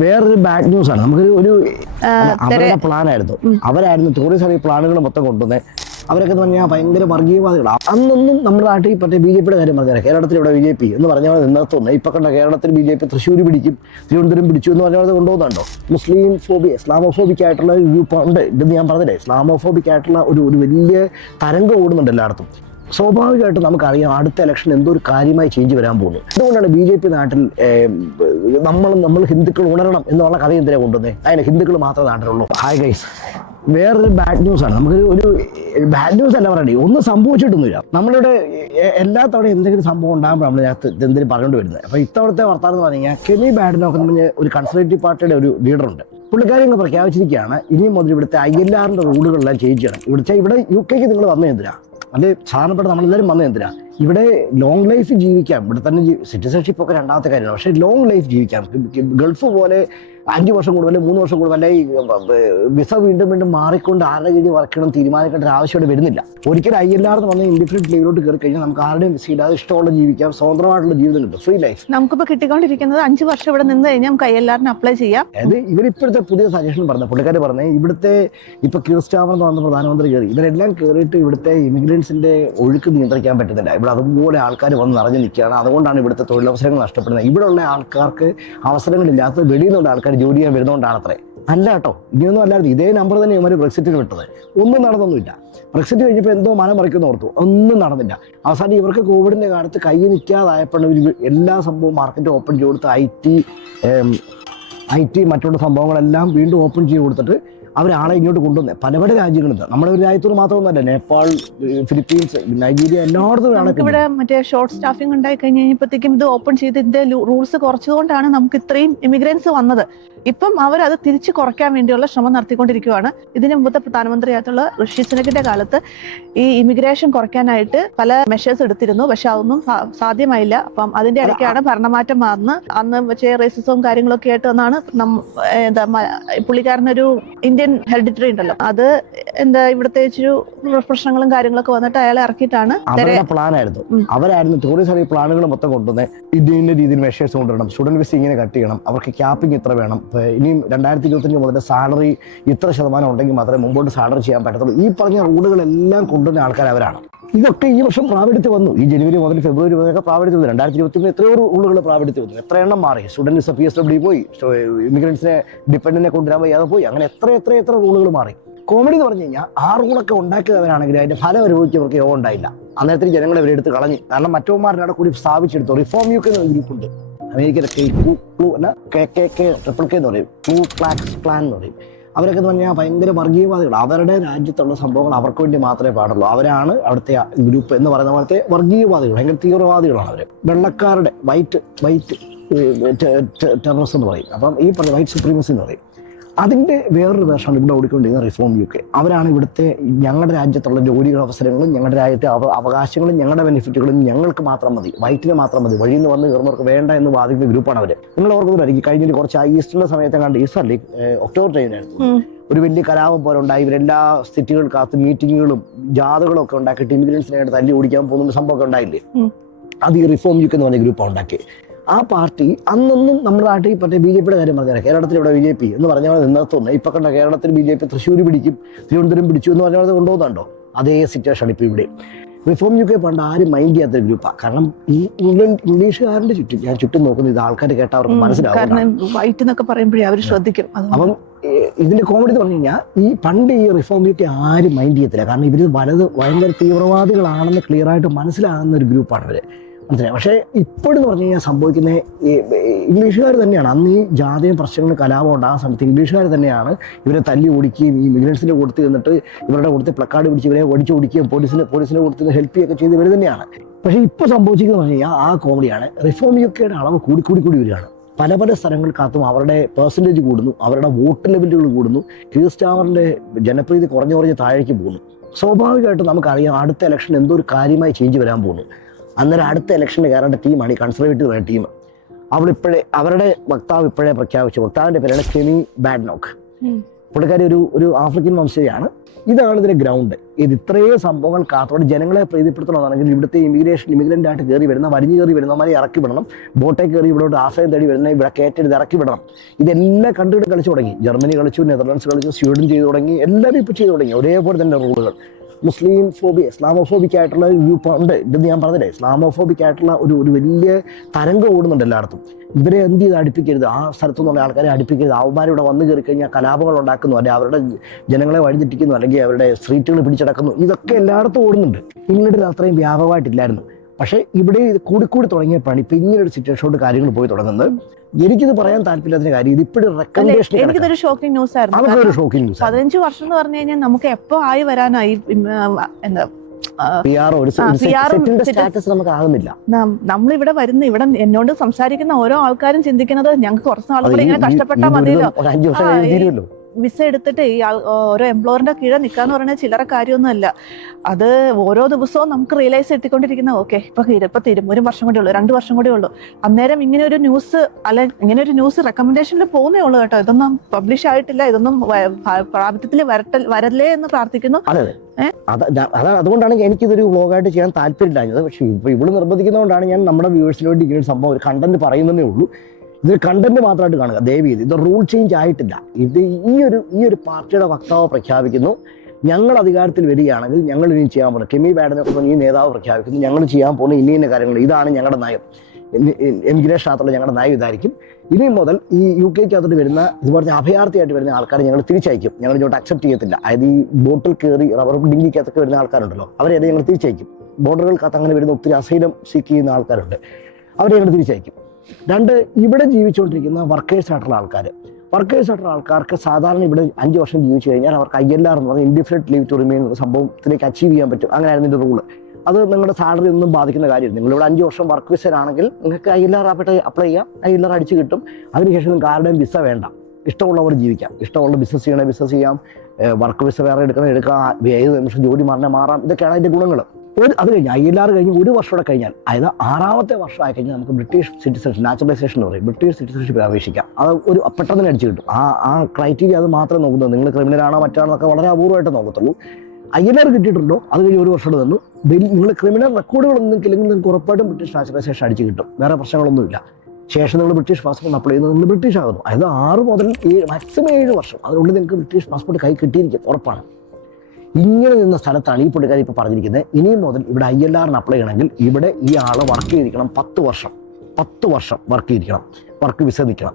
വേറൊരു bad news ആണ്. നമുക്ക് ഒരു അവരുടെ പ്ലാനായിരുന്നു അവരായിരുന്നു ടൂറിസം ഈ പ്ലാനുകൾ മൊത്തം കൊണ്ടുവന്നത് അവരൊക്കെ എന്ന് പറഞ്ഞാൽ ഭയങ്കര വർഗീയവാദികളാണ് അന്നൊന്നും നമ്മുടെ നാട്ടിൽ മറ്റേ ബി ജെ പിയുടെ കാര്യം പറഞ്ഞാൽ കേരളത്തിൽ ഇവിടെ ബി ജെ പി എന്ന് പറഞ്ഞാൽ നിന്നത്തുന്നു ഇപ്പൊ കണ്ട കേരളത്തിൽ ബി ജെ പി തൃശ്ശൂർ പിടിക്കും തിരുവനന്തപുരം പിടിച്ചു എന്ന് പറഞ്ഞാൽ കൊണ്ടുപോകുന്നുണ്ടോ? മുസ്ലിം ഫോബി ഇസ്ലാമോഫോബിക് ആയിട്ടുള്ള ഒരു ഗ്രൂപ്പ് ഉണ്ട്. ഇതെന്ന് ഞാൻ പറഞ്ഞില്ലേ ഇസ്ലാമോഫോബിക് ആയിട്ടുള്ള ഒരു ഒരു വലിയ തരംഗം ഓടുന്നുണ്ട് എല്ലായിടത്തും. സ്വാഭാവികമായിട്ടും നമുക്കറിയാം അടുത്ത ഇലക്ഷൻ എന്തോ ഒരു കാര്യമായി ചേഞ്ച് വരാൻ പോകുന്നു. അതുകൊണ്ടാണ് ബി ജെ പി നാട്ടിൽ നമ്മൾ നമ്മൾ ഹിന്ദുക്കൾ ഉണരണം എന്നുള്ള കഥ എന്തിനാ കൊണ്ടുവന്നേ? അതിന് ഹിന്ദുക്കൾ മാത്രമേ നാട്ടിലുള്ളൂ ഹായ് ഗൈസ് വേറൊരു ബാഡ് ന്യൂസ് ആണ്. നമുക്ക് ഒരു ബാഡ് ന്യൂസ് അല്ല പറയണ്ടേ? ഒന്നും സംഭവിച്ചിട്ടൊന്നുമില്ല. നമ്മളിവിടെ എല്ലാ തവണ എന്തെങ്കിലും സംഭവം ഉണ്ടാകുമ്പോൾ നമ്മൾ ഞാൻ എന്തെങ്കിലും പറഞ്ഞുകൊണ്ട് വരുന്നത്. അപ്പോൾ ഇത്തവണത്തെ വർത്താനം എന്ന് പറഞ്ഞു കഴിഞ്ഞാൽ കെനി ബാഡ്നോക്ക് ഒരു കൺസർവേറ്റീവ് പാർട്ടിയുടെ ഒരു ലീഡറുണ്ട് പുള്ളിക്കാരി അങ്ങ് പ്രഖ്യാപിച്ചിരിക്കുകയാണ് ഇനി മുതൽ ഇവിടുത്തെ ഐ എൽ ആറിന്റെ റൂളുകളെല്ലാം ചേഞ്ച് ചെയ്യണം. ഇവിടെ ഇവിടെ യു കെക്ക് നിങ്ങൾ വന്ന എന്തിനാ? അല്ലെ സാധാരണപ്പെട്ട നമ്മളെല്ലാവരും വന്നത് എന്തിനാ? ഇവിടെ ലോങ് ലൈഫ് ജീവിക്കാം. ഇവിടെ തന്നെ സിറ്റിസൺഷിപ്പ് ഒക്കെ രണ്ടാമത്തെ കാര്യമാണ്. പക്ഷെ ലോങ് ലൈഫ് ജീവിക്കാം. ഗൾഫ് പോലെ അഞ്ച് വർഷം കൂടുതൽ മൂന്ന് വർഷം കൂടുതൽ അല്ലെങ്കിൽ വിസ വീണ്ടും വീണ്ടും മാറിക്കൊണ്ട് ആരുടെ കീഴിൽ വർക്ക് ചെയ്യണം തീരുമാനിക്കേണ്ട ഒരു ആവശ്യം ഇവിടെ വരുന്നില്ല. ഒരിക്കലും ഐ എൽ ആർ എന്ന് പറഞ്ഞാൽ ഇൻഡിഫറെന്റ് ലീവിലോട്ട് കയറി കഴിഞ്ഞാൽ നമുക്ക് ആരുടെയും വിസ ഇടാതെ ഇഷ്ടമുള്ള ജീവിക്കാം സ്വതന്ത്രമായിട്ടുള്ള ജീവിതം കിട്ടും ഫ്രീ ലൈഫ് നമുക്കിപ്പോ കിട്ടിക്കൊണ്ടിരിക്കുന്നത് അഞ്ച് വർഷം ഇവിടെ നിന്ന് കഴിഞ്ഞാൽ നമുക്ക് ഐ എൽ ആറിന് അപ്ലൈ ചെയ്യാം. അതായത് ഇവരിപ്പോഴത്തെ പുതിയ സജഷൻ പറഞ്ഞ പുള്ളിക്കാർ പറഞ്ഞത് ഇവിടുത്തെ ഇപ്പൊ കിറിസ്റ്റാമർ എന്ന് പറഞ്ഞ പ്രധാനമന്ത്രി കയറി ഇവരെല്ലാം കയറിയിട്ട് ഇവിടുത്തെ ഇമിഗ്രൻസിന്റെ ഒഴുക്ക് നിയന്ത്രിക്കാൻ പറ്റുന്നില്ല. ഇവിടെ അതുപോലെ ആൾക്കാർ വന്ന് നിറഞ്ഞു നിൽക്കുകയാണ്. അതുകൊണ്ടാണ് ഇവിടുത്തെ തൊഴിലവസരങ്ങൾ നഷ്ടപ്പെടുന്നത്. ഇവിടെയുള്ള ആൾക്കാർക്ക് അവസരങ്ങളില്ലാത്ത വെളിയിൽ നിന്നുള്ള ആൾക്കാർ ജോലി ചെയ്യാൻ വരുന്നതുകൊണ്ടാണ് അത്രേ അല്ല കേട്ടോ ഇനിയൊന്നും അല്ലായിരുന്നു ഇതേ നമ്പർ തന്നെ ഇവർ ബ്രെക്സിറ്റിന് വിട്ടത്. ഒന്നും നടന്നൊന്നുമില്ല. ബ്രെക്സിറ്റ് കഴിഞ്ഞപ്പോൾ എന്തോ മനം മറിക്കുന്ന ഓർത്തു. ഒന്നും നടന്നില്ല. അവസാനം ഇവർക്ക് കോവിഡിന്റെ കാലത്ത് കൈ നിൽക്കാതായപ്പോഴും ഇവർ എല്ലാ സംഭവവും മാർക്കറ്റ് ഓപ്പൺ ചെയ്ത് കൊടുത്ത് ഐ ടി ഐ ടി മറ്റുള്ള സംഭവങ്ങളെല്ലാം വീണ്ടും ഓപ്പൺ ചെയ്ത് കൊടുത്തിട്ട് അവരാളെ ഇങ്ങോട്ട് കൊണ്ടുവന്നത് പല പല രാജ്യങ്ങളുണ്ട് നമ്മുടെ ഒരു രാജ്യത്തോട് മാത്രമൊന്നുമല്ല നേപ്പാൾ ഫിലിപ്പീൻസ് നൈജീരിയ എല്ലായിടത്തും ഇവിടെ മറ്റേ ഷോർട്ട് സ്റ്റാഫിംഗ് ഉണ്ടായി കഴിഞ്ഞ് കഴിഞ്ഞപ്പോഴത്തേക്കും ഇത് ഓപ്പൺ ചെയ്ത് ഇതിന്റെ റൂൾസ് കുറച്ചുകൊണ്ടാണ് നമുക്ക് ഇത്രയും ഇമിഗ്രൻസ് വന്നത്. ഇപ്പം അവർ അത് തിരിച്ചു കുറയ്ക്കാൻ വേണ്ടിയുള്ള ശ്രമം നടത്തിക്കൊണ്ടിരിക്കുകയാണ് ഇതിന് മുമ്പത്തെ പ്രധാനമന്ത്രിയായിട്ടുള്ള ഋഷി സുനക്കിന്റെ കാലത്ത് ഈ ഇമിഗ്രേഷൻ കുറയ്ക്കാനായിട്ട് പല മെഷേഴ്സ് എടുത്തിരുന്നു. പക്ഷെ അതൊന്നും സാധ്യമായില്ല. അപ്പം അതിന്റെ ഇടയ്ക്കാണ് ഭരണമാറ്റം വന്ന് അന്ന് പക്ഷേ റേസിസവും കാര്യങ്ങളൊക്കെ ആയിട്ട് വന്നാണ് എന്താ പുള്ളിക്കാരനൊരു പുള്ളിക്കാരനൊരു ഇന്ത്യൻ ഹെറിഡിറ്ററി ഉണ്ടല്ലോ. അത് എന്താ ഇവിടുത്തെ ഇച്ചിരി പ്രശ്നങ്ങളും കാര്യങ്ങളൊക്കെ വന്നിട്ട് അയാളെ ഇറക്കിയിട്ടാണ് പ്ലാനായിരുന്നു. അവരുടെ അവരായിരുന്നു ടൂറിസം ഈ പ്ലാനുകൾ മൊത്തം കൊണ്ടുവന്നത് ഇതിന്റെ രീതിയിൽ മെഷേഴ്സ് കൊണ്ടുവരണം. സ്റ്റുഡന്റ് വിസ ഇങ്ങനെ കട്ട് ചെയ്യണം. അവർക്ക് ക്യാപ്പിംഗ് ഇത്ര വേണം. ഇനിയും രണ്ടായിരത്തി ഇരുപത്തഞ്ച് മുതൽ സാലറി ഇത്ര ശതമാനം ഉണ്ടെങ്കിൽ മാത്രമേ മുമ്പോട്ട് സാലറി ചെയ്യാൻ പറ്റത്തുള്ളൂ. ഈ പറഞ്ഞ റൂളുകളെല്ലാം കൊണ്ടുവന്ന ആൾക്കാർ അവരാണ്. ഇതൊക്കെ ഈ വർഷം പ്രാബല്യത്തിൽ വന്നു. ഈ ജനുവരി മുതൽ ഫെബ്രുവരി മുതലൊക്കെ പ്രാബല്യത്തിൽ വന്നു. രണ്ടായിരത്തി ഇരുപത്തി എത്രയോ റൂളുകൾ പ്രാബല്യത്തിൽ വന്നു. എത്ര എണ്ണം മാറി? സ്റ്റുഡൻസ് പി എസ് ഡബ്ല്യു പോയി. ഇമിഗ്രൻസിനെ ഡിപ്പെൻഡിനെ കൊണ്ടുവരാൻ വയ്യാതെ പോയി. അങ്ങനെ എത്ര എത്ര എത്ര റൂളുകൾ മാറി. കോമഡി എന്ന് പറഞ്ഞു കഴിഞ്ഞാൽ ആ റൂളൊക്കെ ഉണ്ടാക്കിയവരാണെങ്കിൽ അതിന്റെ ഫലം അനുഭവിച്ചവർക്ക് യോഗം ഉണ്ടായില്ല. അന്നേരത്തിന് ജനങ്ങളെ അവരെടുത്ത് കളഞ്ഞു. കാരണം മറ്റവന്മാരുടെ കൂടി സ്ഥാപിച്ചെടുത്തു. റിഫോം യു കെ എന്ന ഗ്രൂപ്പ് ഉണ്ട് അമേരിക്കയിലെ K K K triple K എന്ന് പറയും. ക്ലൂ ക്ലാക്സ് പ്ലാൻ എന്ന് പറയും. അവരൊക്കെ എന്ന് പറഞ്ഞാൽ ഭയങ്കര വർഗീയവാദികൾ അവരുടെ രാജ്യത്തുള്ള സംഭവങ്ങൾ അവർക്ക് വേണ്ടി മാത്രമേ പാടുള്ളൂ. അവരാണ് അവിടുത്തെ ഗ്രൂപ്പ് എന്ന് പറയുന്ന പോലത്തെ വർഗീയവാദികൾ ഭയങ്കര തീവ്രവാദികളാണ് അവർ വെള്ളക്കാരുടെ വൈറ്റ് വൈറ്റ് ടെററിസം എന്ന് പറയും. അപ്പം ഈ പറഞ്ഞ വൈറ്റ് സുപ്രീമസി എന്ന് പറയും. അതിന്റെ വേറൊരു വേഷമാണ് ഇവിടെ ഓടിക്കൊണ്ടിരിക്കുന്ന റിഫോം യു കെ. അവരാണ് ഇവിടുത്തെ ഞങ്ങളുടെ രാജ്യത്തുള്ള ജോലികൾ അവസരങ്ങളും ഞങ്ങളുടെ രാജ്യത്തെ അവ അവകാശങ്ങളും ഞങ്ങളുടെ ബെനിഫിറ്റുകളും ഞങ്ങൾക്ക് മാത്രം മതി. വൈറ്റിന് മാത്രം മതി. വഴിയിൽ നിന്ന് വന്ന് കയറുന്നവർക്ക് വേണ്ട എന്ന് വാദിക്കുന്ന ഗ്രൂപ്പാണ് അവർ നിങ്ങൾ ഓർക്കുന്നുണ്ടായിരിക്കും കഴിഞ്ഞ കുറച്ച് കുറച്ച് ഈസ്റ്ററിന്റെ സമയത്ത് കണ്ട് ഈസ്റ്റർ അല്ലേ ഒക്ടോബർ ട്രെയിനായിരുന്നു ഒരു വലിയ കലാപം പോലെ ഉണ്ടായി. ഇവരെല്ലാ സിറ്റികൾക്കകത്ത് മീറ്റിങ്ങുകളും ജാഥകളും ഒക്കെ ഉണ്ടാക്കിയിട്ട് ഇമിഗ്രൻസിനായിട്ട് തല്ലി ഓടിക്കാൻ പോകുന്ന സംഭവമൊക്കെ ഉണ്ടായില്ലേ. അത് ഈ റിഫോം യു കെ എന്ന് പറഞ്ഞ ഗ്രൂപ്പാണ് ഉണ്ടാക്കി ആ പാർട്ടി അന്നൊന്നും നമ്മുടെ നാട്ടിൽ മറ്റേ ബി ജെ പിയുടെ കാര്യം പറഞ്ഞാൽ കേരളത്തിൽ ഇവിടെ ബി ജെ പി എന്ന് പറഞ്ഞാൽ നിന്നത്തൊന്ന് ഇപ്പൊ കണ്ട കേരളത്തിൽ ബി ജെ പി തൃശ്ശൂർ പിടിക്കും തിരുവനന്തപുരം പിടിച്ചു എന്ന് പറഞ്ഞാൽ അത് കൊണ്ടുപോകുന്നുണ്ടോ? അതേ സിറ്റുവേഷൻ ഇപ്പൊ ഇവിടെ. റിഫോം യു കെ പണ്ട് ആരും മൈൻഡ് ചെയ്യാത്ത ഗ്രൂപ്പാണ് കാരണം ഈ ഇംഗ്ലണ്ട് ഇംഗ്ലീഷുകാരുടെ ചുറ്റും ഞാൻ ചുറ്റും നോക്കുന്നത് ഇത് ആൾക്കാർ കേട്ടാൽ അവർക്ക് മനസ്സിലാവും കാരണം വൈറ്റ് എന്നൊക്കെ പറയുമ്പോഴേ അവർ ശ്രദ്ധിക്കും. അപ്പം ഇതിന്റെ കോമഡി എന്ന് പറഞ്ഞു കഴിഞ്ഞാൽ ഈ പണ്ട് ഈ റിഫോം യു കെ ആരും മൈൻഡ് ചെയ്യത്തില്ല. കാരണം ഇവർ വലത് ഭയങ്കര തീവ്രവാദികളാണെന്ന് ക്ലിയർ ആയിട്ട് മനസ്സിലാകുന്ന ഒരു ഗ്രൂപ്പാണ് ഇവർ. മനസ്സിലായി? പക്ഷേ ഇപ്പോഴെന്ന് പറഞ്ഞു കഴിഞ്ഞാൽ സംഭവിക്കുന്ന ഈ ഇംഗ്ലീഷുകാർ തന്നെയാണ്. അന്ന് ഈ ജാതിയും പ്രശ്നങ്ങളും കലാപം ഉണ്ടാകുന്ന സമയത്ത് ഇംഗ്ലീഷുകാർ തന്നെയാണ് ഇവരെ തല്ലി ഓടിക്കുകയും ഈ മിഗ്രൻസിന്റെ കൊടുത്ത് നിന്നിട്ട് ഇവരുടെ കൊടുത്ത് പ്ലക്കാർഡ് പിടിച്ച് ഇവരെ ഓടിച്ചു ഓടിക്കുകയും പോലീസിന് പോലീസിനെ കൊടുത്ത് ഹെൽപ്പ് ചെയ്യുകയൊക്കെ ചെയ്ത് ഇവർ തന്നെയാണ്. പക്ഷേ ഇപ്പോൾ സംഭവിച്ചിരിക്കുന്നത് പറഞ്ഞു കഴിഞ്ഞാൽ ആ കോമഡിയാണ്. റിഫോം യു കെയുടെ അളവ് കൂടി കൂടി കൂടി വരികയാണ്. പല പല സ്ഥലങ്ങൾക്കകത്തും അവരുടെ പേഴ്സന്റേജ് കൂടുന്നു. അവരുടെ വോട്ട് ലെവലുകൾ കൂടുന്നു. കീർ സ്റ്റാമറിന്റെ ജനപ്രീതി കുറഞ്ഞു കുറഞ്ഞ് താഴേക്ക് പോകുന്നു. സ്വാഭാവികമായിട്ടും നമുക്കറിയാം അടുത്ത ഇലക്ഷൻ എന്തോ ഒരു കാര്യമായി ചേഞ്ച് വരാൻ പോകുന്നു. അന്നേരം അടുത്ത ഇലക്ഷന് കയറേണ്ട ടീമാണ് ഈ കൺസർവേറ്റീവ് ടീം അവളിപ്പോഴേ അവരുടെ വക്താവ് ഇപ്പോഴേ പ്രഖ്യാപിച്ചു. വക്താവിന്റെ പേരാണ് കെമി ബാഡ്നോക്ക്. നോക്ക് പുള്ളിക്കാരി ഒരു ഒരു ആഫ്രിക്കൻ വംശജയാണ്. ഇതാണ് ഇതിന്റെ ഗ്രൗണ്ട് ഇത് ഇത്രയും സംഭവങ്ങൾ കാത്തോടെ ജനങ്ങളെ പ്രീതിപ്പെടുത്തണമെന്നാണെങ്കിൽ ഇവിടുത്തെ ഇമിഗ്രേഷൻ ഇമിഗ്രന്റ് ആയിട്ട് കയറി വരുന്ന വലിഞ്ഞു കയറി വരുന്നവരെ ഇറക്കി വിടണം. ബോട്ടേ കയറി ഇവിടോട്ട് ആശയം തേടി വരുന്ന ഇവിടെ കയറ്റെടുത്ത് ഇറക്കി വിടണം. ഇതെല്ലാം കണ്ടുപിടി കളിച്ചു തുടങ്ങി. ജർമ്മനി കളിച്ചു നെതർലാൻഡ്സ് കളിച്ചു സ്വീഡൻ ചെയ്തു തുടങ്ങി എല്ലാവരും ഇപ്പൊ ചെയ്തു തുടങ്ങി. ഒരേപോലെ തന്നെ റൂളുകൾ മുസ്ലിം ഫോബി ഇസ്ലാമോഫോബിക് ആയിട്ടുള്ള ഗ്രൂപ്പ് ഉണ്ട് ഇതെന്ന് ഞാൻ പറഞ്ഞില്ലേ? ഇസ്ലാമോഫോബിക് ആയിട്ടുള്ള ഒരു ഒരു വലിയ തരംഗം ഓടുന്നുണ്ട് എല്ലായിടത്തും. ഇവരെ എന്ത് ചെയ്ത് അടുപ്പിക്കരുത്? ആ സ്ഥലത്തു നിന്നുള്ള ആൾക്കാരെ അടുപ്പിക്കരുത്. അവന്മാർ ഇവിടെ വന്നു കയറി കഴിഞ്ഞാൽ കലാപങ്ങൾ ഉണ്ടാക്കുന്നു അല്ലെങ്കിൽ അവരുടെ ജനങ്ങളെ വഴിതെറ്റിക്കുന്നു അല്ലെങ്കിൽ അവരുടെ സ്ട്രീറ്റുകൾ പിടിച്ചടക്കുന്നു. ഇതൊക്കെ എല്ലായിടത്തും ഓടുന്നുണ്ട്. ഇങ്ങോട്ട് അത്രയും വ്യാപകമായിട്ടില്ലായിരുന്നു. പക്ഷേ ഇവിടെ കൂടിക്കൂടി തുടങ്ങിയപ്പോഴാണ് ഇപ്പം ഇങ്ങനൊരു സിറ്റുവേഷനോട് കാര്യങ്ങൾ പോയി തുടങ്ങുന്നത്. എനിക്കിത് പറയാൻ താല്പര്യമില്ലാത്ത കാര്യം ഇത് ഇപ്പോഴും റെക്കമെൻഡേഷൻ എനിക്കിതൊരു ഷോക്കിംഗ് ന്യൂസ് ആയിരുന്നു. ഷോക്കിംഗ് ന്യൂസ് പതിനഞ്ച് വർഷം എന്ന് പറഞ്ഞു കഴിഞ്ഞാൽ നമുക്ക് എപ്പോ ആയി വരാനായി എന്താ നമ്മളിവിടെ വരുന്ന ഇവിടെ എന്നോട് സംസാരിക്കുന്ന ഓരോ ആൾക്കാരും ചിന്തിക്കുന്നത് ഞങ്ങൾക്ക് കുറച്ച് ഈ- ഇങ്ങനെ കഷ്ടപ്പെട്ടാൽ മതിയല്ലോ. വിസ എടുത്തിട്ട് ഈ ഓരോ എംപ്ലോയറിന്റെ കീഴെ നിൽക്കാന്ന് പറയുന്നത് ചില്ലറ കാര്യമൊന്നുമല്ല. അത് ഓരോ ദിവസവും നമുക്ക് റിയലൈസ് എത്തിക്കൊണ്ടിരിക്കുന്ന ഓക്കെ ഇപ്പം ഇപ്പം തീരും ഒരു വർഷം കൂടി ഉള്ളൂ രണ്ട് വർഷം കൂടി ഉള്ളൂ. അന്നേരം ഇങ്ങനെ ഒരു ന്യൂസ് അല്ല ഇങ്ങനെ ഒരു ന്യൂസ് റെക്കമെൻഡേഷനിൽ പോകുന്നേ ഉള്ളൂ കേട്ടോ. ഇതൊന്നും പബ്ലിഷ് ആയിട്ടില്ല ഇതൊന്നും പ്രാബല്യത്തിൽ വരട്ട വരല്ലേ എന്ന് പ്രാർത്ഥിക്കുന്നു. അതെ അതാണ് അതുകൊണ്ടാണ് എനിക്കിതൊരു വ്ളോഗായിട്ട് ചെയ്യാൻ താല്പര്യമില്ലാഞ്ഞത്. പക്ഷേ ഇപ്പൊ ഇവിടെ നിർബന്ധിക്കുന്നതുകൊണ്ടാണ് ഞാൻ നമ്മുടെ വ്യൂവേഴ്സിന് വേണ്ടി ഇങ്ങനെ ഒരു സംഭവം ഒരു കണ്ടന്റ് പറയുന്നതേ ഉള്ളൂ. ഇത് കണ്ടന്റ് മാത്രമായിട്ട് കാണുക. ദയവ് ചെയ്ത് ഇത് റൂൾ ചേഞ്ച് ആയിട്ടില്ല. ഇത് ഈ ഒരു ഈ ഒരു പാർട്ടിയുടെ വക്താവ് പ്രഖ്യാപിക്കുന്നു. ഞങ്ങൾ അധികാരത്തിൽ വരികയാണെങ്കിൽ ഞങ്ങൾ ഇനി ചെയ്യാൻ പോകുന്നത് കെമി കുറിച്ച് ഈ നേതാവ് പ്രഖ്യാപിക്കുന്നു. ഞങ്ങൾ ചെയ്യാൻ പോകുന്ന. ഇനി ഇന്ന കാര്യങ്ങൾ. ഇതാണ് ഞങ്ങളുടെ നയം. എം ഗിരേഷ് അകത്തുള്ള ഞങ്ങളുടെ നയം ഇതായിരിക്കും. ഇനി മുതൽ ഈ യു കെക്കകത്തോട്ട് വരുന്ന ഇതുപോലത്തെ അഭയാർത്ഥിയായിട്ട് വരുന്ന ആൾക്കാരെ ഞങ്ങൾ തിരിച്ചയക്കും. ഞങ്ങൾ ഇങ്ങോട്ട് അക്സെപ്റ്റ് ചെയ്യത്തില്ല. അതായത് ഈ ബോട്ടിൽ കയറി റബ്ബർ ഡിങ്കിക്കകത്തൊക്കെ വരുന്ന ആൾക്കാരുണ്ടല്ലോ. അവരെ ഞങ്ങൾ തിരിച്ചയക്കും. ബോർഡറുകൾക്കകത്ത് അങ്ങനെ വരുന്ന ഒത്തിരി അസൈലം സീക്ക് ചെയ്യുന്ന ആൾക്കാരുണ്ട്. അവരെ ഞങ്ങൾ തിരിച്ചയക്കും. രണ്ട് ഇവിടെ ജീവിച്ചുകൊണ്ടിരിക്കുന്ന വർക്കേഴ്സ് ആയിട്ടുള്ള ആൾക്കാർ വർക്കേഴ്സ് ആയിട്ടുള്ള ആൾക്കാർക്ക് സാധാരണ ഇവിടെ അഞ്ച് വർഷം ജീവിച്ചു കഴിഞ്ഞാൽ അവർക്ക് ഐ എൽ ആർ എന്ന് പറഞ്ഞാൽ ഇൻഡിഫിനിറ്റ് ലീവ് ടു റിമെയിൻ എന്ന സംഭവത്തിലേക്ക് അച്ചീവ് ചെയ്യാൻ പറ്റും. അങ്ങനെയായിരുന്നു ഇതിന്റെ റൂൾ അത് നിങ്ങളുടെ സാലറി ഒന്നും ബാധിക്കുന്ന കാര്യമില്ല. നിങ്ങളിവിടെ അഞ്ച് വർഷം വർക്ക് വിസരാണെങ്കിൽ നിങ്ങൾക്ക് ഐ എൽ ആർ ആയിട്ട് അപ്ലൈ ചെയ്യാം. ഐ എൽ ആർ അടിച്ച് കിട്ടും. അതിനുശേഷം നിങ്ങൾക്ക് ആരുടെയും വിസ വേണ്ട. ഇഷ്ടമുള്ളവർ ജീവിക്കാം. ഇഷ്ടമുള്ള ബിസിനസ് ചെയ്യണേ ബിസിനസ് ചെയ്യാം. വർക്ക് വിസ വേറെ എടുക്കണം എടുക്കാം. ഏത് നിമിഷം ജോലി മാറണേ മാറാം. ഇതൊക്കെയാണ് അതിന്റെ ഗുണങ്ങൾ ഒരു അത് കഴിഞ്ഞ് ഐ എൽ ആർ കഴിഞ്ഞ് ഒരു വർഷം കൂടെ കഴിഞ്ഞാൽ അതായത് ആറാമത്തെ വർഷമായി കഴിഞ്ഞാൽ നമുക്ക് ബ്രിട്ടീഷ് സിറ്റിസൺഷിപ്പ് നാച്ചുറലൈസേഷൻ എന്ന് പറയും. ബ്രിട്ടീഷ് സിറ്റിസൺഷിപ്പ് അപേക്ഷിക്കാം അത് ഒരു പെട്ടെന്ന് തന്നെ അടിച്ചു കിട്ടും. ആ ആ ക്രൈറ്റീരിയ അത് മാത്രമേ നോക്കുന്നത് നിങ്ങൾ ക്രിമിനൽ ആണോ മറ്റാണോ എന്നൊക്കെ വളരെ അപൂർവമായിട്ട് നോക്കത്തുള്ളൂ. ഐ എൽ ആർ കിട്ടിയിട്ടുണ്ടോ? അത് കഴിഞ്ഞ് ഒരു വർഷം തന്നു നിങ്ങൾ ക്രിമിനൽ റെക്കോർഡുകളൊന്നും ഇല്ലെങ്കിൽ നിങ്ങൾക്ക് ഉറപ്പായിട്ടും ബ്രിട്ടീഷ് നാച്ചുറലൈസേഷൻ അടിച്ചു കിട്ടും. വേറെ പ്രശ്നങ്ങളൊന്നുമില്ല. ശേഷം നിങ്ങൾ ബ്രിട്ടീഷ് പാസ്പോർട്ട് അപ്ലൈ ചെയ്യുന്നത് നിങ്ങൾ ബ്രിട്ടീഷ് ആകുന്നു. അതായത് ആറ് മുതൽ ഏഴ് മാക്സിമം ഏഴ് വർഷം. അതുകൊണ്ട് നിങ്ങൾക്ക് ബ്രിട്ടീഷ് പാസ്പോർട്ട് കൈ കിട്ടിയിരിക്കും. ഉറപ്പാണ്. ഇങ്ങനെ നിന്ന സ്ഥലത്താണ് ഈ പുള്ളിക്കാരി ഇപ്പോൾ പറഞ്ഞിരിക്കുന്നത്. ഇനിയും മുതൽ ഇവിടെ ഐ എൽ ആറിന് അപ്ലൈ ചെയ്യണമെങ്കിൽ ഇവിടെ ഈ ആൾ വർക്ക് ചെയ്തിരിക്കണം പത്ത് വർഷം. പത്ത് വർഷം വർക്ക് ചെയ്തിരിക്കണം. വർക്ക് വിസ നിൽക്കണം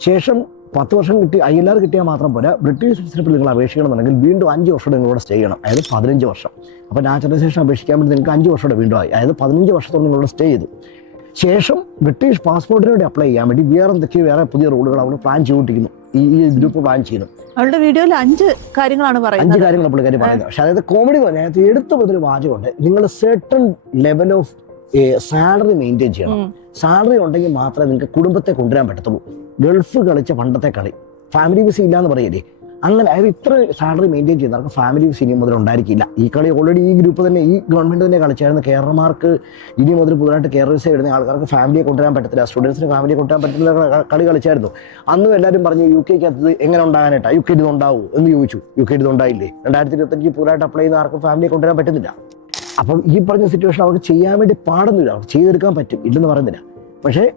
ശേഷം പത്ത് വർഷം കിട്ടി ഐ എൽ ആർ കിട്ടിയാൽ മാത്രം പോരാ. ബ്രിട്ടീഷ് സിറ്റിസൺ നിങ്ങൾ അപേക്ഷിക്കണമെന്നുണ്ടെങ്കിൽ വീണ്ടും അഞ്ച് വർഷം നിങ്ങളോട് സ്റ്റേ ചെയ്യണം. അതായത് പതിനഞ്ച് വർഷം. അപ്പോൾ നാച്ചുറലൈസേഷൻ അപേക്ഷിക്കാൻ വേണ്ടി നിങ്ങൾക്ക് അഞ്ച് വർഷം വീണ്ടും ആയി. അതായത് പതിനഞ്ച് വർഷത്തോളം നിങ്ങളോട് സ്റ്റേ ചെയ്തു. ശേഷം ബ്രിട്ടീഷ് പാസ്പോർട്ടിന് വേണ്ടി അപ്ലൈ ചെയ്യാൻ വേണ്ടി വേറെ എന്തൊക്കെയോ വേറെ പുതിയ റൂളുകൾ അവിടെ പ്ലാൻ ചെയ്തുകൊണ്ടിരിക്കുന്നു. ഈ ഗ്രൂപ്പ് പ്ലാൻ ചെയ്യുന്നു അവളുടെ വീഡിയോയിൽ അഞ്ച് കാര്യങ്ങളാണ് പറയുന്നത്. അഞ്ച് കാര്യങ്ങൾ പുള്ളിക്കാരി പറയുന്നത്. പക്ഷെ അതായത് കോമഡി പറഞ്ഞാൽ അതിനകത്ത് എടുത്തു മുതൽ വാചകമുണ്ട്. നിങ്ങൾ certain level of salary maintain ചെയ്യണം. സാലറി ഉണ്ടെങ്കിൽ മാത്രമേ നിങ്ങൾക്ക് കുടുംബത്തെ കൊണ്ടുവരാൻ പറ്റത്തുള്ളൂ. ഗൾഫ് കളിച്ച പണ്ടത്തെ കളി. ഫാമിലി വിസ ഇല്ലാന്ന് പറയല്ലേ? അങ്ങനെ അതായത് ഇത്ര സാലറി മെയിന്റെയിൻ ചെയ്യുന്ന അവർക്ക് ഫാമിലി സിനിമ മുതൽ ഉണ്ടായിരിക്കില്ല. ഈ കളി ഓൾറെഡി ഈ ഗ്രൂപ്പ് തന്നെ ഈ ഗവൺമെന്റ് തന്നെ കളിച്ചായിരുന്നു. കേരളമാർക്ക് ഇനി മുതൽ പുതുതായിട്ട് കേരള വിസ വരുന്ന ആൾക്കാർക്ക് ഫാമിലിയെ കൊണ്ടുവരാൻ പറ്റത്തില്ല. സ്റ്റുഡൻസിന് ഫാമിലിയെ കൊണ്ടുവരാൻ പറ്റുന്ന കളി കളിച്ചായിരുന്നു. അന്നും എല്ലാവരും പറഞ്ഞു യു കെക്ക് അത് എങ്ങനെ ഉണ്ടാകാനായിട്ട്? യു കെ ഇത് ഉണ്ടാവൂ എന്ന് ചോദിച്ചു. യു കെ ഇത് ഉണ്ടായില്ലേ? രണ്ടായിരത്തി ഇരുപത്തഞ്ച് പുതുതായിട്ട് അപ്ലൈ ചെയ്യുന്ന ആർക്കും ഫാമിലിയെ കൊണ്ടുവരാൻ പറ്റുന്നില്ല. അപ്പം ഈ പറഞ്ഞ സിറ്റുവേഷൻ അവർക്ക് ചെയ്യാൻ വേണ്ടി പാടുന്നില്ല അവർക്ക് ചെയ്തെടുക്കാൻ പറ്റും. ഇല്ലെന്ന് പറയുന്നില്ല. പക്ഷേ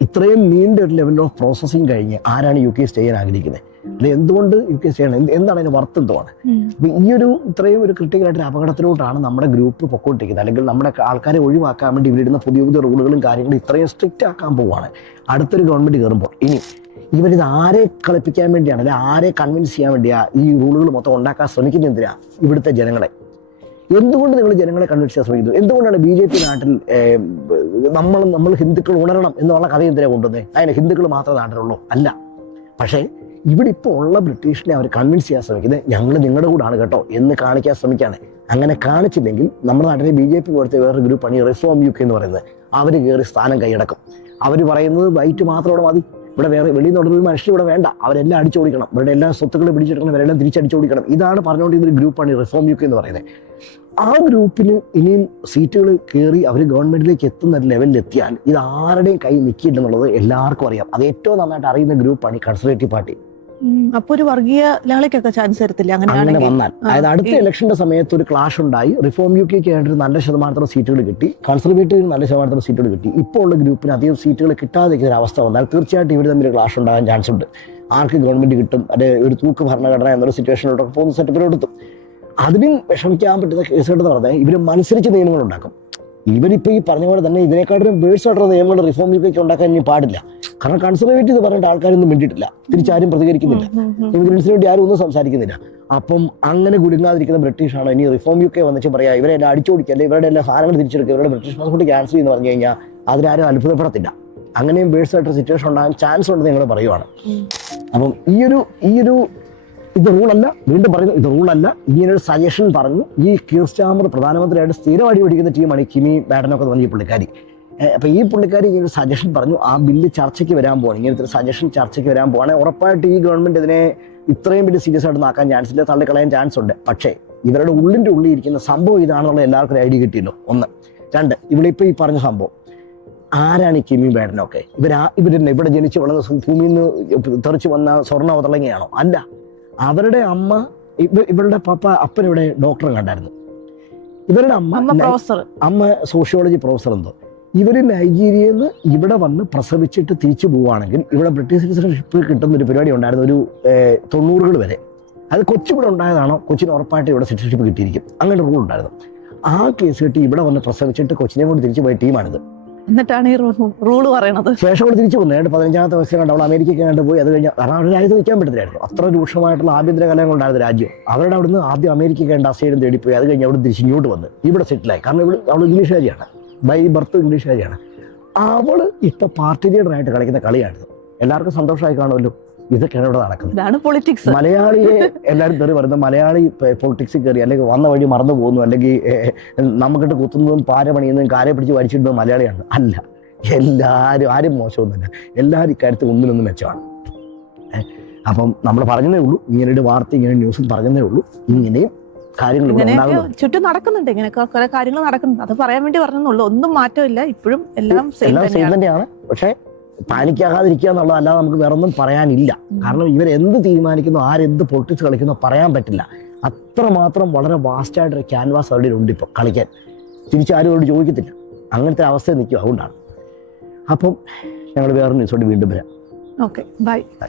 ഇത്രയും നീണ്ട ഒരു ലെവൽ ഓഫ് പ്രോസസ്സിങ് കഴിഞ്ഞ് ആരാണ് യു കെ സ്റ്റേ ചെയ്യാൻ ആഗ്രഹിക്കുന്നത്? എന്തുകൊണ്ട് യു കെ ചെയ്യണം എന്ത് എന്താണ് അതിന് വർത്ത് എന്തുവാണ് അപ്പൊ ഈ ഒരു ഇത്രയും ഒരു ക്രിട്ടിക്കലായിട്ടൊരു അപകടത്തിലോട്ടാണ് നമ്മുടെ ഗ്രൂപ്പ് പൊക്കോണ്ടിരിക്കുന്നത്. അല്ലെങ്കിൽ നമ്മുടെ ആൾക്കാരെ ഒഴിവാക്കാൻ വേണ്ടി ഇവരിടുന്ന പുതിയ പുതിയ റൂളുകളും കാര്യങ്ങളും ഇത്രയും സ്ട്രിക്റ്റ് ആക്കാൻ പോവാണ്. അടുത്തൊരു ഗവൺമെന്റ് കയറുമ്പോൾ ഇനി ഇവരിത് ആരെ കളിപ്പിക്കാൻ വേണ്ടിയാണ് അല്ലെ ആരെ കൺവിൻസ് ചെയ്യാൻ വേണ്ടിയാ ഈ റൂളുകൾ മൊത്തം ഉണ്ടാക്കാൻ ശ്രമിക്കുന്നത് എന്തിനാ? ഇവിടുത്തെ ജനങ്ങളെ. എന്തുകൊണ്ട് നിങ്ങൾ ജനങ്ങളെ കൺവിൻസ് ചെയ്യാൻ ശ്രമിക്കുന്നു? എന്തുകൊണ്ടാണ് ബി ജെ പി നാട്ടിൽ നമ്മൾ നമ്മൾ ഹിന്ദുക്കൾ ഉണരണം എന്നുള്ള കഥ എന്തിനാ കൊണ്ടുവന്നത് അതിന് ഹിന്ദുക്കൾ മാത്രമേ നാട്ടിലുള്ളൂ. അല്ല. പക്ഷേ ഇവിടെ ഇപ്പോൾ ഉള്ള ബ്രിട്ടീഷിനെ അവർ കൺവിൻസ് ചെയ്യാൻ ശ്രമിക്കുന്നത് ഞങ്ങൾ നിങ്ങളുടെ കൂടാണ് കേട്ടോ എന്ന് കാണിക്കാൻ ശ്രമിക്കുകയാണ്. അങ്ങനെ കാണിച്ചില്ലെങ്കിൽ നമ്മുടെ നാട്ടിലെ ബി ജെ പി പോലത്തെ വേറൊരു ഗ്രൂപ്പാണ് ഈ റിഫോം യു കെ എന്ന് പറയുന്നത്. അവർ കയറി സ്ഥാനം കൈയടക്കും. അവർ പറയുന്നത് വൈറ്റ് മാത്രം ഇവിടെ മതി? ഇവിടെ വേറെ വെളിയിൽ നിന്നുള്ള ഒരു മനുഷ്യർ ഇവിടെ വേണ്ട. അവരെല്ലാം അടിച്ചോടിക്കണം. ഇവരുടെ എല്ലാ സ്വത്തുക്കളും പിടിച്ചെടുക്കണം. ഇവരെല്ലാം തിരിച്ചടിച്ചോടിക്കണം. ഇതാണ് പറഞ്ഞുകൊണ്ടിരുന്ന ഒരു ഗ്രൂപ്പാണ് ഈ റിഫോം യു കെ എന്ന് പറയുന്നത്. ആ ഗ്രൂപ്പിന് ഇനിയും സീറ്റുകൾ കയറി അവർ ഗവൺമെന്റിലേക്ക് എത്തുന്ന ലെവലിൽ എത്തിയാൽ ഇത് ആരുടെയും കൈ നിൽക്കില്ലെന്നുള്ളത് എല്ലാവർക്കും അറിയാം. അത് ഏറ്റവും നന്നായിട്ട് അറിയുന്ന ഗ്രൂപ്പാണ് ഈ കൺസർവേറ്റീവ് പാർട്ടി ഉം. അപ്പൊ ഒരു വർഗീയ ലാളിക്കൊക്കെ ചാൻസ് തരത്തില്ല അങ്ങനെ വന്നാൽ. അതായത് അടുത്ത ഇലക്ഷന്റെ സമയത്ത് ഒരു ക്ലാഷ് ഉണ്ടായി. റിഫോം യു കെക്ക് ആയിട്ട് നല്ല ശതമാനത്തോളം സീറ്റുകൾ കിട്ടി. കൺസർവേറ്റീവിന് നല്ല ശതമാനത്തോളം സീറ്റുകൾ കിട്ടി. ഇപ്പോൾ ഉള്ള ഗ്രൂപ്പിന് അധികം സീറ്റുകൾ കിട്ടാതെ ഒരു അവസ്ഥ വന്നാൽ തീർച്ചയായിട്ടും ഇവർ തമ്മിൽ ക്ലാഷ് ഉണ്ടാകാൻ ചാൻസ് ഉണ്ട്. ആർക്ക് ഗവൺമെന്റ് കിട്ടും? അല്ലെ ഒരു തൂക്ക് ഭരണഘടന എന്നൊരു സിറ്റുവേഷനിലോട്ടൊക്കെ പോകുന്ന സെറ്റപ്പിലോട്ടെത്തും അതിനും വിഷമിക്കാൻ പറ്റുന്ന കേസുകൾ എന്ന് പറഞ്ഞാൽ ഇവർ മത്സരിച്ച് നിയമങ്ങൾ ഉണ്ടാക്കും ഇവരിപ്പോ ഈ പറഞ്ഞ പോലെ തന്നെ ഇതിനെക്കാട്ടിലും വേഴ്സ് ആയിട്ടുള്ള നിയമങ്ങൾ റിഫോം യു ഉണ്ടാക്കാൻ ഇനി പാടില്ല. കാരണം കൺസർവേറ്റീവ് പറഞ്ഞിട്ട് ആൾക്കാരൊന്നും മിണ്ടിയിട്ടില്ല. തിരിച്ചാരും പ്രതികരിക്കുന്നില്ല. ഇമിഗ്രൻസിന് വേണ്ടി ആരും ഒന്നും സംസാരിക്കുന്നില്ല. അപ്പം അങ്ങനെ കുടുങ്ങാതിരിക്കുന്ന ബ്രിട്ടീഷാണ് ഇനി റിഫോം യു കെ വന്നിട്ട് പറയാം ഇവരെ എല്ലാം അടിച്ചോടിക്കുക അല്ലെങ്കിൽ ഇവരുടെ എല്ലാം സാധനങ്ങൾ തിരിച്ചെടുക്കുക ഇവരുടെ ബ്രിട്ടീഷ് പാസ്പോർട്ട് ക്യാൻസൽ ചെയ്യുന്ന പറഞ്ഞു കഴിഞ്ഞാൽ അതിനാരും അത്ഭുതപ്പെടത്തില്ല. അങ്ങനെയും ബേഴ്സ് ആയിട്ടുള്ള സിറ്റുവേഷൻ ഉണ്ടാകാൻ ചാൻസ് ഉണ്ടെന്ന് നിങ്ങൾ പറയുവാണ്. അപ്പം ഈ ഒരു ഈ ഒരു ഇത് റൂളല്ല. വീണ്ടും പറയുന്നു ഇത് റൂളല്ല. ഇങ്ങനൊരു സജഷൻ പറഞ്ഞു. ഈ കീർസ്റ്റാമർ പ്രധാനമന്ത്രിയായിട്ട് സ്ഥിരം അടി പിടിക്കുന്ന ടീമാണ് ഈ കിമി ബാഡനൊക്കെ തോന്നിയ പുള്ളിക്കാരി. അപ്പൊ ഈ പുള്ളിക്കാരി ഇങ്ങനെ ഒരു സജഷൻ പറഞ്ഞു ആ ബില്ല് ചർച്ചയ്ക്ക് വരാൻ പോവാണ്. ഇങ്ങനത്തെ സജഷൻ ചർച്ചയ്ക്ക് വരാൻ പോവാണ്. ഉറപ്പായിട്ട് ഈ ഗവൺമെന്റ് ഇതിനെ ഇത്രയും വലിയ സീരിയസ് ആയിട്ട് നാക്കാൻ ചാൻസ് ഇല്ല തള്ളിക്കളയാൻ ചാൻസ് ഉണ്ട്. പക്ഷേ ഇവരുടെ ഉള്ളിന്റെ ഉള്ളിൽ ഇരിക്കുന്ന സംഭവം ഇതാണെന്നുള്ള എല്ലാവർക്കും ഐഡിയ കിട്ടിയല്ലോ. ഒന്ന്. രണ്ട് ഇവിടെ ഈ പറഞ്ഞ സംഭവം. ആരാണ് ഈ കിമി ബാഡനൊക്കെ ഇവരാ ഇവരെന്നെ ഇവിടെ ജനിച്ച് വളർന്ന ഭൂമിയിൽ നിന്ന് തെറിച്ച് വന്ന സ്വർണ അവതളങ്ങിയാണോ അല്ല. അവരുടെ അമ്മ ഇവ- ഇവരുടെ പപ്പ അപ്പൻ ഇവിടെ ഡോക്ടറെ കണ്ടായിരുന്നു. ഇവരുടെ അമ്മ അമ്മ പ്രൊഫസർ അമ്മ സോഷ്യോളജി പ്രൊഫസർ എന്തോ. ഇവർ നൈജീരിയയിൽ നിന്ന് ഇവിടെ വന്ന് പ്രസവിച്ചിട്ട് തിരിച്ചു പോവുകയാണെങ്കിൽ ഇവിടെ ബ്രിട്ടീഷ് സിറ്റിസൺഷിപ്പ് കിട്ടുന്ന ഒരു പരിപാടി ഉണ്ടായിരുന്നു ഒരു തൊണ്ണൂറുകൾ വരെ. അത് കൊച്ചിവിടെ ഉണ്ടായതാണോ? കൊച്ചിന് ഉറപ്പായിട്ട് ഇവിടെ സിറ്റിസൺഷിപ്പ് കിട്ടിയിരിക്കും. അങ്ങനെ റൂൾ ഉണ്ടായിരുന്നു. ആ കേസ് കിട്ടി ഇവിടെ വന്ന് പ്രസവിച്ചിട്ട് കൊച്ചിനെ കൊണ്ട് തിരിച്ചു പോയ ടീമാണിത് എന്നിട്ടാണ് ഈ റൂൾ പറയണത്. ശേഷം അവിടെ തിരിച്ചു ഏതാണ്ട് പതിനഞ്ചാമത്തെ വയസ്സിൽ കണ്ട്. അവൾ അമേരിക്കയ്ക്ക് കണ്ട് പോയി. അത് കഴിഞ്ഞ് കാരണം അവരുടെ രാജ്യത്ത് നിൽക്കാൻ പറ്റത്തില്ലായിരുന്നു. അത്ര രൂക്ഷമായിട്ടുള്ള ആഭ്യന്തര കലങ്ങൾ ഉണ്ടായിരുന്ന രാജ്യം. അവരുടെ അവിടുന്ന് ആദ്യം അമേരിക്കയ്ക്ക് കണ്ട് അസൈഡും തേടിപ്പോയി. അത് കഴിഞ്ഞ് അവിടെ തിരിച്ച് ഇങ്ങോട്ട് വന്ന്. ഇവിടെ സെറ്റിലായി കാരണം ഇവിടെ അവൾ ഇംഗ്ലീഷുകാരിയാണ്. By birth ഇംഗ്ലീഷുകാരിയാണ്. അവൾ ഇപ്പൊ പാർട്ടി ലീഡറായിട്ട് കളിക്കുന്ന കളിയാണിത്. എല്ലാവർക്കും സന്തോഷമായി കാണുമല്ലോ. ഇതൊക്കെയാണ് ഇവിടെ നടക്കുന്നത്. ഇതാണ് പൊളിറ്റിക്സ് മലയാളിയെ എല്ലാവരും തെറി പറയുന്നത് മലയാളി പൊളിറ്റിക്സിൽ കയറി അല്ലെങ്കിൽ വന്ന വഴി മറന്നു പോകുന്നു അല്ലെങ്കിൽ നമുക്കിട്ട് കുത്തുന്നതും പാര പണിയുന്നതും കാരെ പിടിച്ച് വലിച്ചിടുന്നതും മലയാളിയാണ്. അല്ല എല്ലാവരും ആരും മോശമൊന്നുമില്ല. എല്ലാവരും ഇക്കാര്യത്തിൽ ഒന്നിനൊന്നും മെച്ചമാണ്. അപ്പം നമ്മൾ പറഞ്ഞതേ ഉള്ളൂ. ഇങ്ങനെ ഒരു വാർത്ത ഇങ്ങനെ ന്യൂസും പറഞ്ഞതേ ഉള്ളൂ. ഇങ്ങനെയും കാര്യങ്ങൾ ചുറ്റും നടക്കുന്നുണ്ട്. ഇങ്ങനെയൊക്കെ കുറെ കാര്യങ്ങൾ നടക്കുന്നുണ്ട്. അത് പറയാൻ വേണ്ടി പറഞ്ഞെന്നുള്ളൂ. ഒന്നും മാറ്റമില്ല. ഇപ്പോഴും എല്ലാം സെയിം തന്നെയാണ്. പക്ഷേ പാനിക്കാകാതിരിക്കുക എന്നുള്ളതല്ലാതെ നമുക്ക് വേറൊന്നും പറയാനില്ല. കാരണം ഇവരെന്ത് തീരുമാനിക്കുന്നു ആരെന്ത് പൊളിറ്റിക്സ് കളിക്കുന്നോ പറയാൻ പറ്റില്ല. അത്രമാത്രം വളരെ വാസ്റ്റായിട്ടൊരു ക്യാൻവാസ് അവരുടെ ഉണ്ട് ഇപ്പോൾ കളിക്കാൻ. തിരിച്ചാരും അവരോട് ചോദിക്കത്തില്ല. അങ്ങനത്തെ അവസ്ഥ നിൽക്കും അതുകൊണ്ടാണ്. അപ്പം ഞങ്ങൾ വേറൊരു ന്യൂസോട് വീണ്ടും വരാം. Okay bye bye